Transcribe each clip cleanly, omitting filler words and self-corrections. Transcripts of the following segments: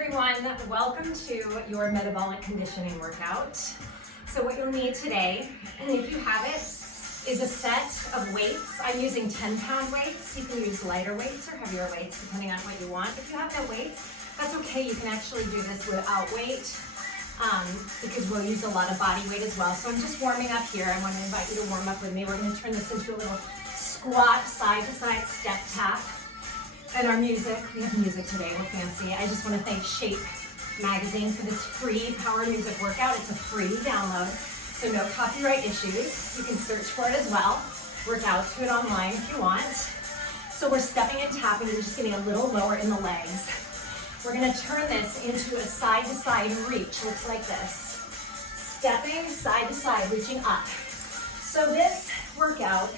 everyone, welcome to your metabolic conditioning workout. So what you'll need today, and if you have it, is a set of weights. I'm using 10-pound weights. You can use lighter weights or heavier weights depending on what you want. If you have no weights, that's okay. You can actually do this without weight because we'll use a lot of body weight as well. So I'm just warming up here. I want to invite you to warm up with me. We're going to turn this into a little squat, side-to-side step tap. And our music, we have music today, we're fancy. I just want to thank Shape Magazine for this free power music workout. It's a free download, so no copyright issues. You can search for it as well. Work out to it online if you want. So we're stepping and tapping, we're just getting a little lower in the legs. We're going to turn this into a side-to-side reach. Looks like this. Stepping side to side, reaching up. So this workout,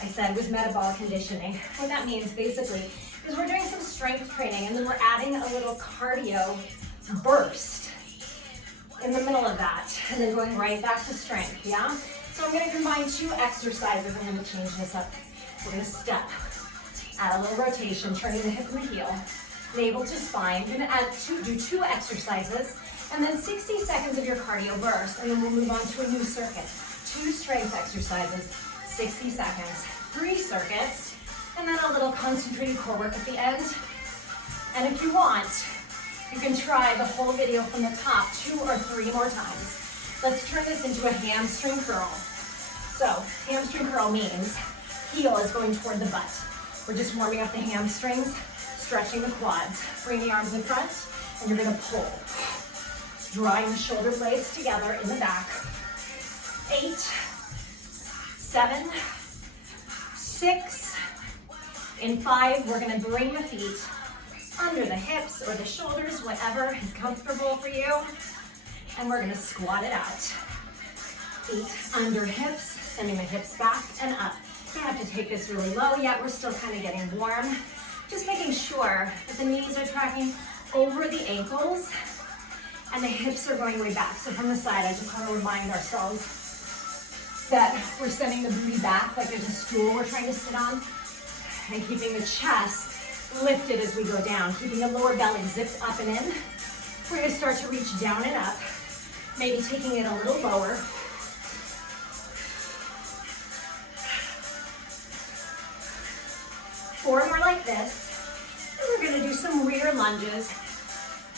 I said, was metabolic conditioning. What that means basically is we're doing some strength training and then we're adding a little cardio burst in the middle of that and then going right back to strength, yeah? So I'm going to combine two exercises. I'm going to change this up. We're going to step, add a little rotation, turning the hip and the heel, navel to spine. You're going to do two exercises and then 60 seconds of your cardio burst, and then we'll move on to a new circuit. 2 strength exercises, 60 seconds, 3 circuits, and then a little concentrated core work at the end. And if you want, you can try the whole video from the top 2 or 3 more times. Let's turn this into a hamstring curl. So hamstring curl means heel is going toward the butt. We're just warming up the hamstrings, stretching the quads. Bring the arms in front, and you're gonna pull. Drawing the shoulder blades together in the back. 8, 7, 6, in 5, we're gonna bring the feet under the hips or the shoulders, whatever is comfortable for you, and we're gonna squat it out. Feet under hips, sending the hips back and up. You don't have to take this really low yet, we're still kind of getting warm. Just making sure that the knees are tracking over the ankles and the hips are going way back. So from the side, I just want to remind ourselves that we're sending the booty back like there's a stool we're trying to sit on, and keeping the chest lifted as we go down, keeping the lower belly zipped up and in. We're going to start to reach down and up, maybe taking it a little lower. Four more like this, and we're going to do some rear lunges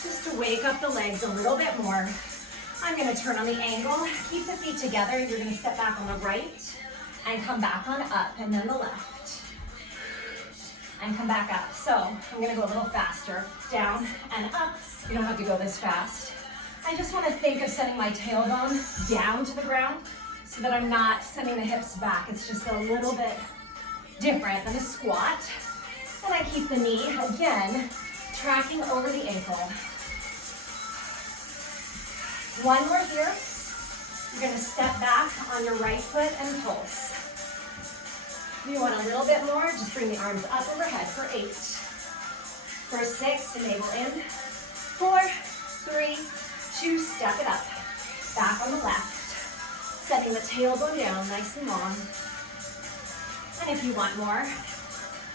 just to wake up the legs a little bit more. I'm going to turn on the angle, keep the feet together. You're going to step back on the right and come back on up, and then the left. And come back up. So I'm going to go a little faster, down and up. You don't have to go this fast. I just want to think of sending my tailbone down to the ground so that I'm not sending the hips back. It's just a little bit different than a squat. And I keep the knee, again, tracking over the ankle. One more here. You're going to step back on your right foot and pulse. If you want a little bit more, just bring the arms up overhead for 8. For 6, navel in. 4, 3, 2, step it up. Back on the left. Setting the tailbone down nice and long. And if you want more,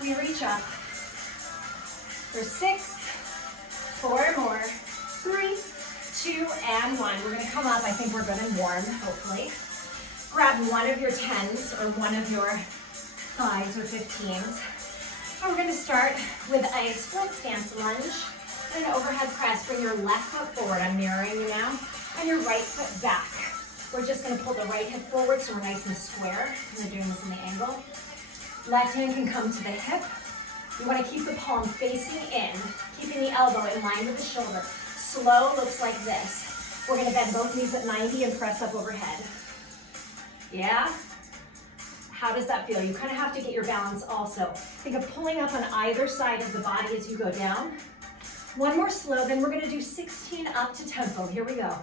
we reach up. For 6, 4 more, 3, 2, and 1. We're going to come up. I think we're good and warm, hopefully. Grab one of your 10s or one of your 5s or 15s. And we're going to start with a split stance lunge and an overhead press. Bring your left foot forward. I'm mirroring you now. And your right foot back. We're just going to pull the right hip forward so we're nice and square. We're doing this in the angle. Left hand can come to the hip. You want to keep the palm facing in, keeping the elbow in line with the shoulder. Slow looks like this. We're going to bend both knees at 90 and press up overhead. Yeah? How does that feel? You kind of have to get your balance also. Think of pulling up on either side of the body as you go down. One more slow, then we're going to do 16 up to tempo. Here we go.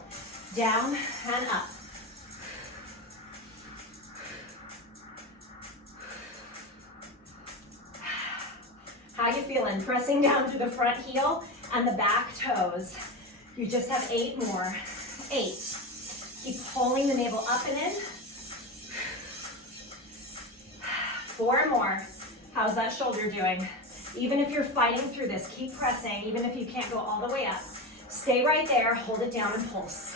Down and up. How you feeling? Pressing down through the front heel and the back toes. You just have 8 more. 8. Keep pulling the navel up and in. 4 more. How's that shoulder doing? Even if you're fighting through this, keep pressing. Even if you can't go all the way up, stay right there, hold it down and pulse.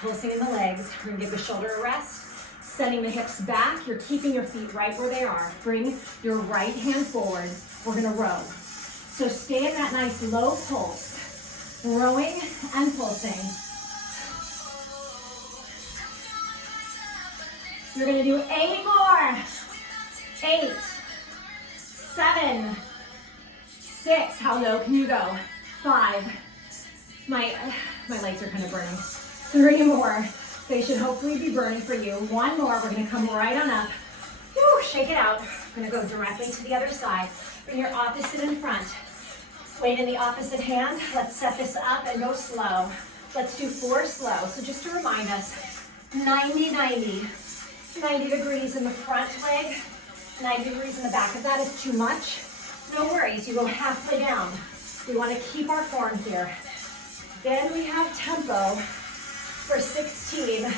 Pulsing in the legs. We're gonna give the shoulder a rest. Sending the hips back. You're keeping your feet right where they are. Bring your right hand forward. We're gonna row. So stay in that nice low pulse. Rowing and pulsing. You're gonna do 8 more. 8, 7, 6. How low can you go? 5. My legs are kind of burning. 3 more. They should hopefully be burning for you. 1 more. We're gonna come right on up. Woo, shake it out. We're gonna go directly to the other side. Bring your opposite in front. Weight in the opposite hand. Let's set this up and go slow. Let's do 4 slow. So just to remind us, 90, 90. 90 degrees in the front leg, 90 degrees in the back. If that is too much, no worries. You go halfway down. We want to keep our form here. Then we have tempo for 16.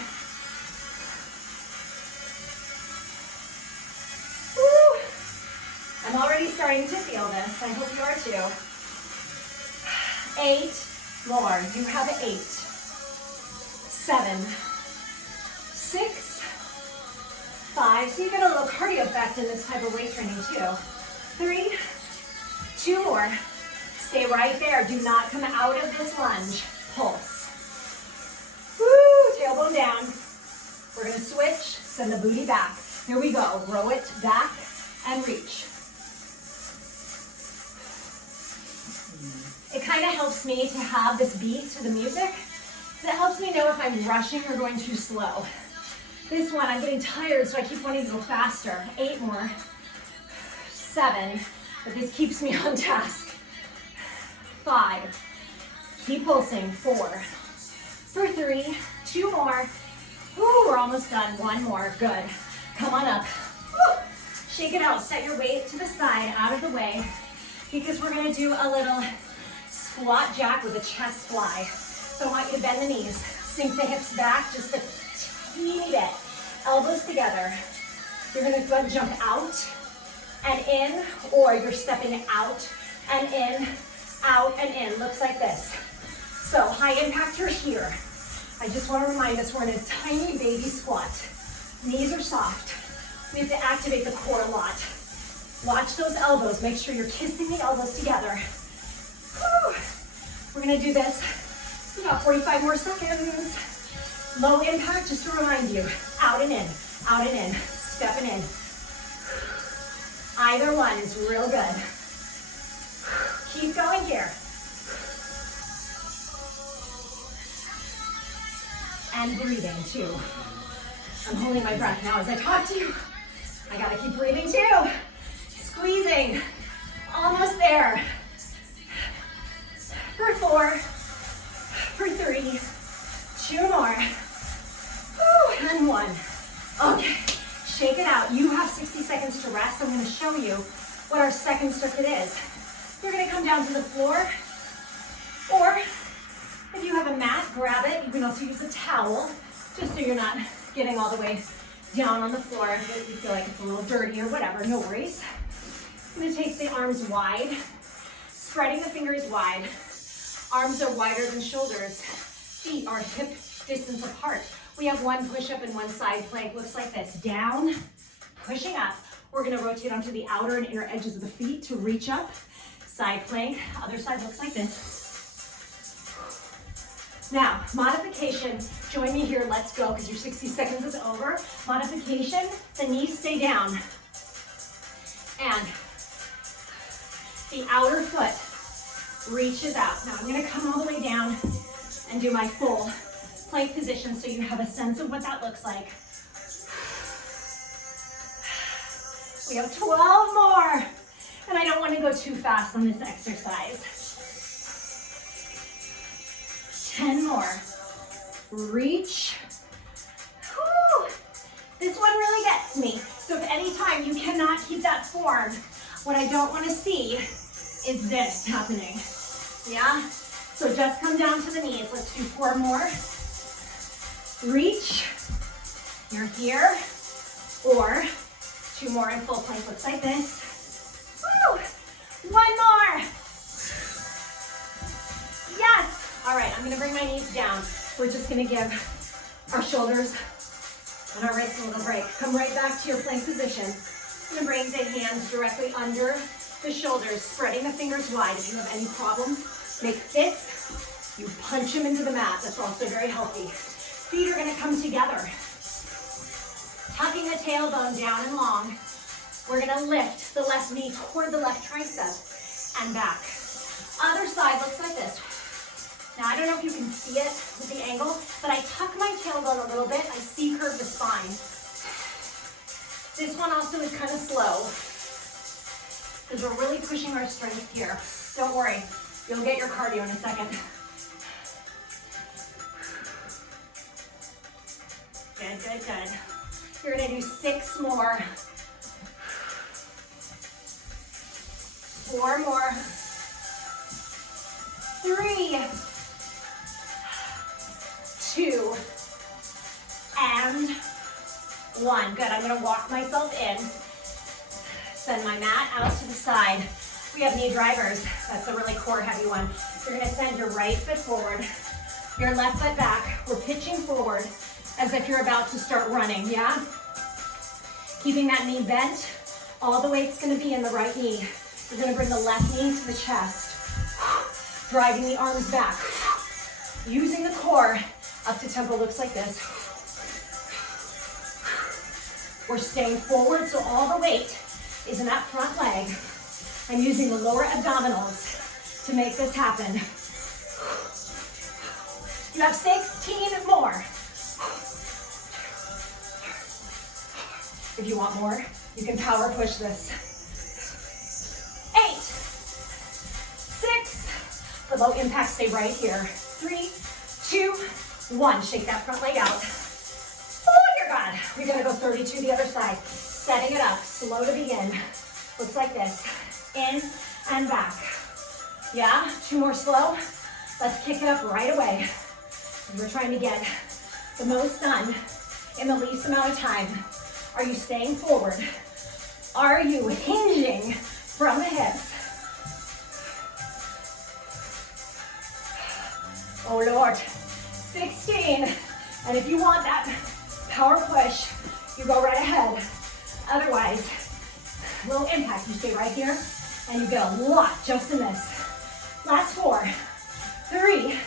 Woo! I'm already starting to feel this. I hope you are too. 8 more. You have 8. 7, 6, 5. So you get a little cardio effect in this type of weight training too. 3, 2 more. Stay right there. Do not come out of this lunge. Pulse. Woo, tailbone down. We're gonna switch, send the booty back. Here we go. Row it back and reach. It kind of helps me to have this beat to the music. That helps me know if I'm rushing or going too slow. This one, I'm getting tired, so I keep wanting to go faster. 8 more. 7, but this keeps me on task. 5, keep pulsing. 4, for 3, 2 more. Woo, we're almost done. 1 more, good. Come on up. Woo. Shake it out, set your weight to the side, out of the way, because we're gonna do a little squat jack with a chest fly. So I want you to bend the knees, sink the hips back, just a teeny bit. Elbows together. You're gonna go and jump out and in, or you're stepping out and in, out and in. Looks like this. So high impact, you're here. I just wanna remind us we're in a tiny baby squat. Knees are soft. We have to activate the core a lot. Watch those elbows. Make sure you're kissing the elbows together. Whew. We're gonna do this. We got 45 more seconds. Low impact, just to remind you, out and in, stepping in. Either one is real good. Keep going here. And breathing too. I'm holding my breath now as I talk to you. I gotta keep breathing too. Squeezing, almost there. For 4, for 3, 2 more. Woo, and 1. Okay, shake it out. You have 60 seconds to rest. I'm gonna show you what our second circuit is. You're gonna come down to the floor, or if you have a mat, grab it. You can also use a towel, just so you're not getting all the way down on the floor if you feel like it's a little dirty or whatever, no worries. I'm gonna take the arms wide, spreading the fingers wide. Arms are wider than shoulders. Feet are hip distance apart. We have one push-up and one side plank. Looks like this. Down, pushing up. We're gonna rotate onto the outer and inner edges of the feet to reach up. Side plank. Other side looks like this. Now, modification. Join me here. Let's go, because your 60 seconds is over. Modification. The knees stay down. And the outer foot reaches out. Now I'm gonna come all the way down and do my full plank position so you have a sense of what that looks like. We have 12 more. And I don't want to go too fast on this exercise. 10 more. Reach. Whew. This one really gets me. So if any time you cannot keep that form, what I don't want to see is this happening. Yeah? So just come down to the knees. Let's do 4 more. Reach. You're here. Or 2 more in full plank. Looks like this. Woo! One more. Yes. All right, I'm gonna bring my knees down. We're just gonna give our shoulders and our wrists a little break. Come right back to your plank position. I'm gonna bring the hands directly under the shoulders, spreading the fingers wide. If you have any problems, make fists. You punch them into the mat. That's also very healthy. Feet are gonna come together. Tucking the tailbone down and long. We're gonna lift the left knee toward the left tricep and back. Other side looks like this. Now, I don't know if you can see it with the angle, but I tuck my tailbone a little bit. I C-curve the spine. This one also is kind of slow because we're really pushing our strength here. Don't worry, you'll get your cardio in a second. Good, good, good. You're gonna do 6 more. 4 more. 3, 2, and 1. Good, I'm gonna walk myself in. Send my mat out to the side. We have knee drivers. That's a really core heavy one. You're gonna send your right foot forward, your left foot back. We're pitching forward as if you're about to start running, yeah? Keeping that knee bent. All the weight's gonna be in the right knee. You're gonna bring the left knee to the chest. Driving the arms back. Using the core. Up to tempo looks like this. We're staying forward, so all the weight is in that front leg. I'm using the lower abdominals to make this happen. You have 16 more. If you want more, you can power push this. 8, 6, the low impact, stay right here. 3, 2, 1, shake that front leg out. Oh, dear God. We're gonna go 32 the other side. Setting it up, slow to begin. Looks like this, in and back. Yeah, 2 more slow. Let's kick it up right away. We're trying to get the most done in the least amount of time. Are you staying forward? Are you hinging from the hips? Oh Lord, 16. And if you want that power push, you go right ahead. Otherwise, low impact, you stay right here and you get a lot just in this. Last 4, 3,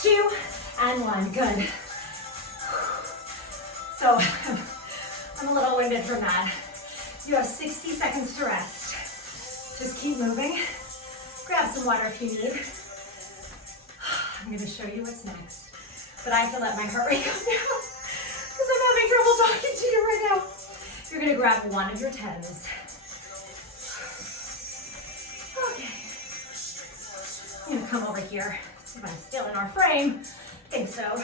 2, and 1, good. So, I'm a little winded from that. You have 60 seconds to rest. Just keep moving. Grab some water if you need. I'm gonna show you what's next. But I have to let my heart rate go down because I'm having trouble talking to you right now. You're gonna grab one of your 10s. Okay. I'm gonna come over here. See if I'm still in our frame. I think so.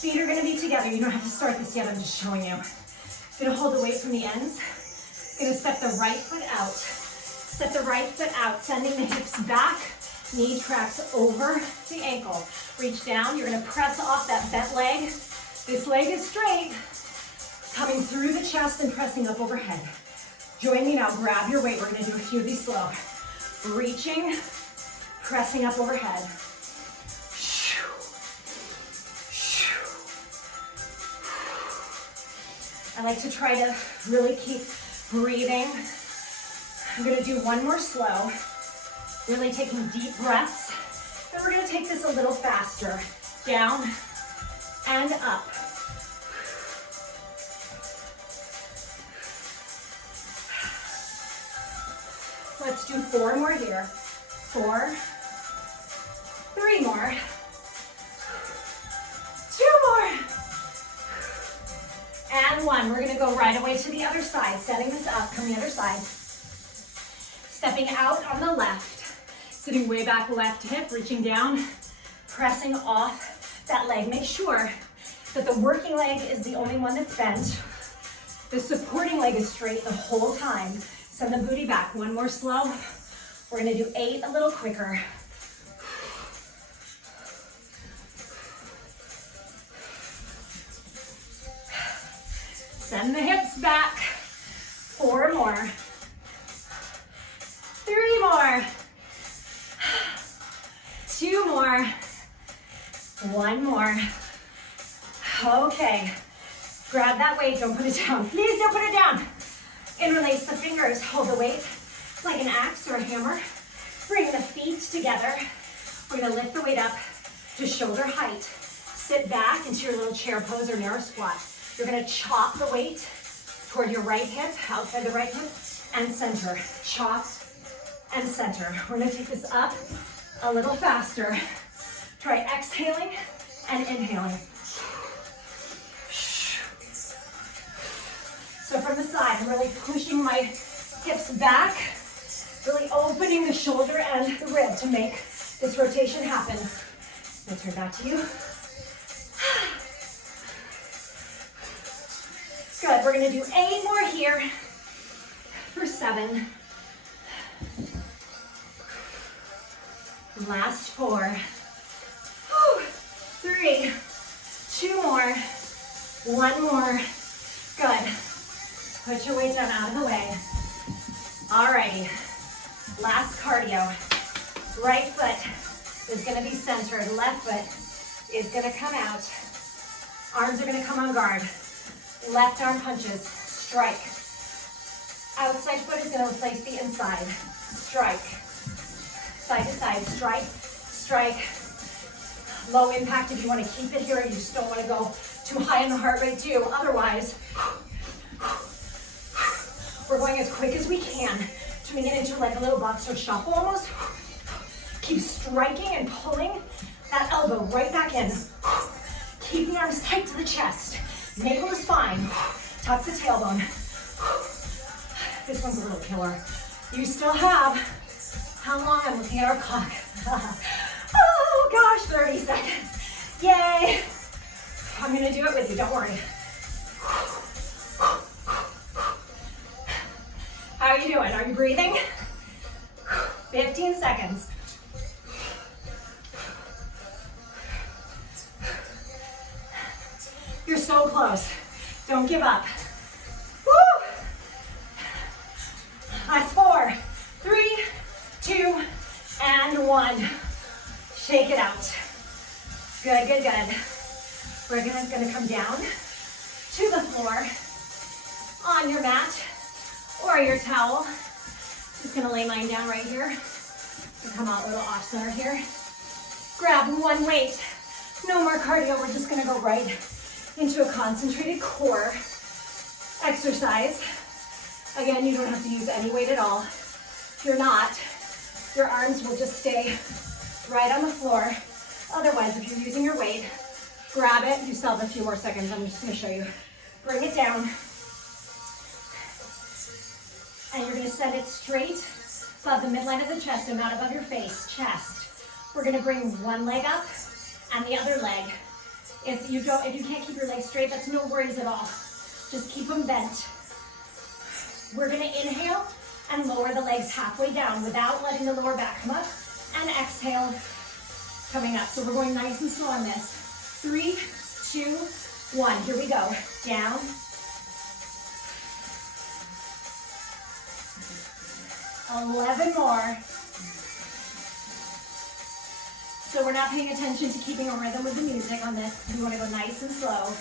Feet are gonna be together. You don't have to start this yet, I'm just showing you. Gonna hold the weight from the ends. Gonna step the right foot out. Step the right foot out, sending the hips back. Knee tracks over the ankle. Reach down, you're gonna press off that bent leg. This leg is straight. Coming through the chest and pressing up overhead. Join me now, grab your weight. We're gonna do a few of these slow. Reaching, pressing up overhead. I like to try to really keep breathing. I'm gonna do one more slow. Really taking deep breaths. Then we're gonna take this a little faster. Down and up. Let's do 4 more here. 4, 3 more. 2 more. And 1. We're gonna go right away to the other side. Setting this up from the other side. Stepping out on the left. Sitting way back left hip, reaching down, pressing off that leg. Make sure that the working leg is the only one that's bent. The supporting leg is straight the whole time. Send the booty back. 1 more slow. We're gonna do 8 a little quicker. Send the hips back. 4 more. 3 more. 2 more. 1 more. Okay. Grab that weight, don't put it down. Please don't put it down. Interlace the fingers, hold the weight like an axe or a hammer. Bring the feet together. We're gonna lift the weight up to shoulder height. Sit back into your little chair pose or narrow squat. You're gonna chop the weight toward your right hip, outside the right hip, and center. Chop and center. We're gonna take this up a little faster. Try exhaling and inhaling. So from the side, I'm really pushing my hips back, really opening the shoulder and the rib to make this rotation happen. I'll turn back to you. Good, we're gonna do 8 more here for 7. Last 4. 3, 2 more, 1 more. Good. Put your weight down out of the way. Alrighty, last cardio. Right foot is gonna be centered. Left foot is gonna come out. Arms are gonna come on guard. Left arm punches, strike. Outside foot is gonna replace the inside. Strike. Side to side, strike, strike. Low impact if you wanna keep it here. You just don't wanna go too high in the heart rate too. Otherwise, we're going as quick as we can, turning it into like a little boxer shuffle almost. Keep striking and pulling that elbow right back in. Keep the arms tight to the chest. Navel the spine. Tuck the tailbone. This one's a little killer. You still have, how long? I'm looking at our clock. Oh gosh, 30 seconds. Yay. I'm gonna do it with you, don't worry. How are you doing? Are you breathing? 15 seconds. You're so close. Don't give up. Woo! That's 4, 3, 2, and 1. Shake it out. Good, good, good. We're gonna come down to the floor on your mat or your towel. Just gonna lay mine down right here. Come out a little off center here. Grab 1 weight. No more cardio. We're just gonna go right into a concentrated core exercise. Again, you don't have to use any weight at all. If you're not, your arms will just stay right on the floor. Otherwise, if you're using your weight, grab it. You still have a few more seconds. I'm just gonna show you. Bring it down. And you're gonna send it straight above the midline of the chest and not above your face, chest. We're gonna bring 1 leg up and the other leg. If you can't keep your legs straight, that's no worries at all. Just keep them bent. We're gonna inhale and lower the legs halfway down without letting the lower back come up, and exhale, coming up. So we're going nice and slow on this. 3, 2, 1, here we go. Down. $11 more. So we're not paying attention to keeping a rhythm with the music on this. We want to go nice and slow.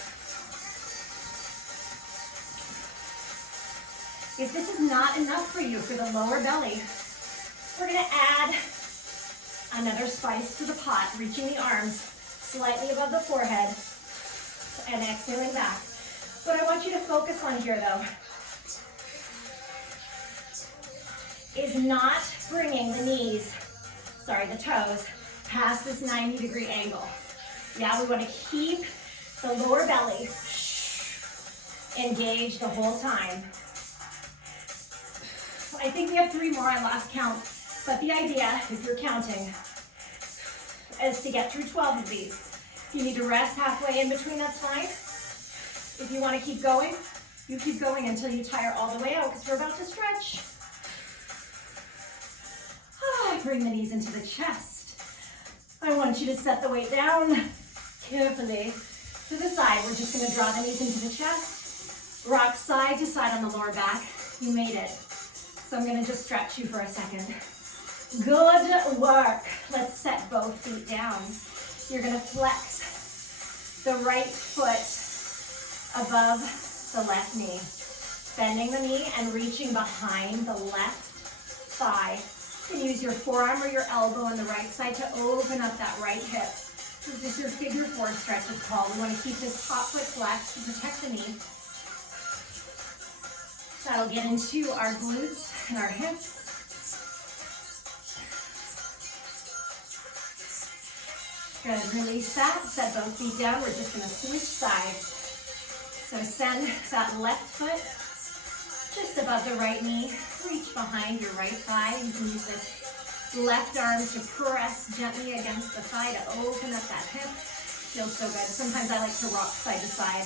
If this is not enough for you for the lower belly, we're going to add another spice to the pot, reaching the arms slightly above the forehead and exhaling back. What I want you to focus on here, though, is not bringing the knees, the toes, past this 90-degree angle. Yeah, we want to keep the lower belly engaged the whole time. I think we have 3 more, I lost count, but the idea, if you're counting, is to get through 12 of these. If you need to rest halfway in between, that's fine. If you want to keep going, you keep going until you tire all the way out, because we're about to stretch. Bring the knees into the chest. I want you to set the weight down carefully to the side. We're just going to draw the knees into the chest. Rock side to side on the lower back. You made it. So I'm going to just stretch you for a second. Good work. Let's set both feet. feet down. You're gonna flex the right foot above the left knee. Bending the knee and reaching behind the left thigh. You can use your forearm or your elbow on the right side to open up that right hip. This is your figure 4 stretch, it's called. We want to keep this top foot flexed to protect the knee. That'll get into our glutes and our hips. Good, release that, set both feet down. We're just gonna switch sides. So send that left foot just above the right knee. Reach behind your right thigh. You can use this left arm to press gently against the thigh to open up that hip. Feels so good. Sometimes I like to rock side to side.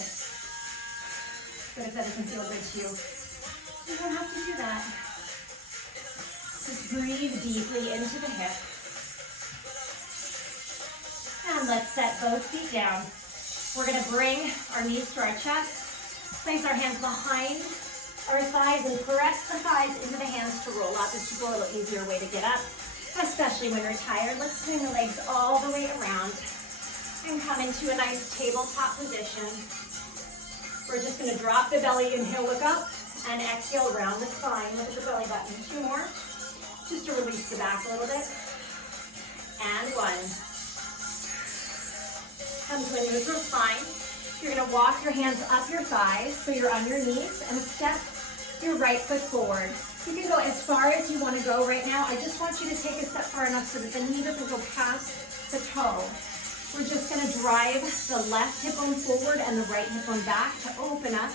But if that doesn't feel good to you, you don't have to do that. Just breathe deeply into the hip. And let's set both feet down. We're gonna bring our knees to our chest. Place our hands behind our thighs and press the thighs into the hands to roll up. It's just a little easier way to get up, especially when you're tired. Let's swing the legs all the way around and come into a nice tabletop position. We're just gonna drop the belly, inhale, look up, and exhale, round the spine. Look at the belly button. 2 more, just to release the back a little bit. And 1. Come to a neutral spine. You're gonna walk your hands up your thighs so you're on your knees and step your right foot forward. You can go as far as you want to go right now. I just want you to take a step far enough so that the knee doesn't go past the toe. We're just going to drive the left hip bone forward and the right hip bone back to open up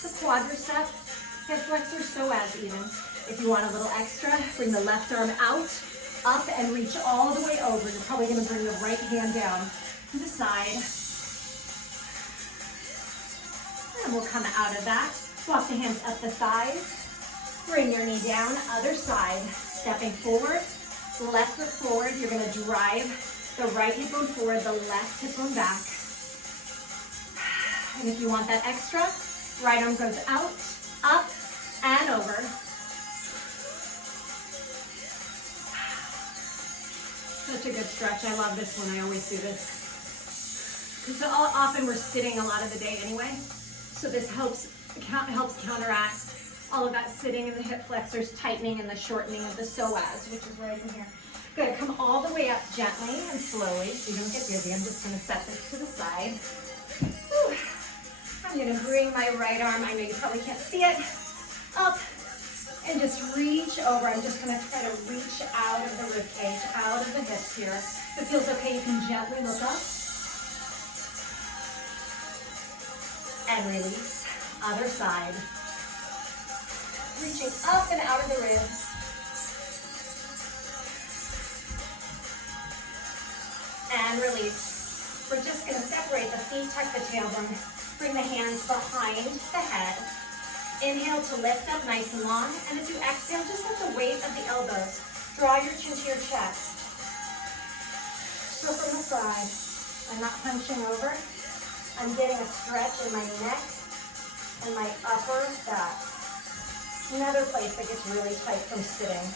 the quadricep, hip flexor, psoas even. If you want a little extra, bring the left arm out, up, and reach all the way over. You're probably going to bring the right hand down to the side. And we'll come out of that. Walk the hands up the thighs. Bring your knee down, other side. Stepping forward, left foot forward. You're going to drive the right hip bone forward, the left hip bone back. And if you want that extra, right arm goes out, up, and over. Such a good stretch. I love this one. I always do this. Because often we're sitting a lot of the day anyway. So this helps counteract all of that sitting in the hip flexors, tightening and the shortening of the psoas, which is right in here. Good, come all the way up gently and slowly so you don't get dizzy. I'm just gonna set this to the side. Whew. I'm gonna bring my right arm, I know you probably can't see it, up and just reach over. I'm just gonna try to reach out of the rib cage, out of the hips here. If it feels okay, you can gently look up. And release, other side. Reaching up and out of the ribs. And release. We're just gonna separate the feet, tuck the tailbone, bring the hands behind the head. Inhale to lift up nice and long, and as you exhale, just let the weight of the elbows draw your chin to your chest. So from the side, I'm not punching over. I'm getting a stretch in my neck and my upper back. Another place that gets really tight from sitting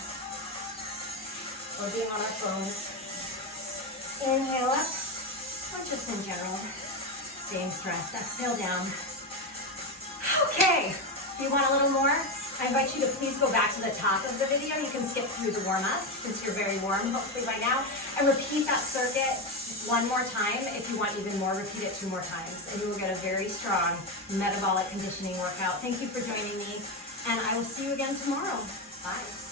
or being on our phones. Inhale up, or just in general, being stressed. Exhale down. Okay, if you want a little more, I invite you to please go back to the top of the video. You can skip through the warm-up since you're very warm, hopefully by now, and repeat that circuit one more time. If you want even more, repeat it 2 more times, and you will get a very strong metabolic conditioning workout. Thank you for joining me, and I will see you again tomorrow. Bye.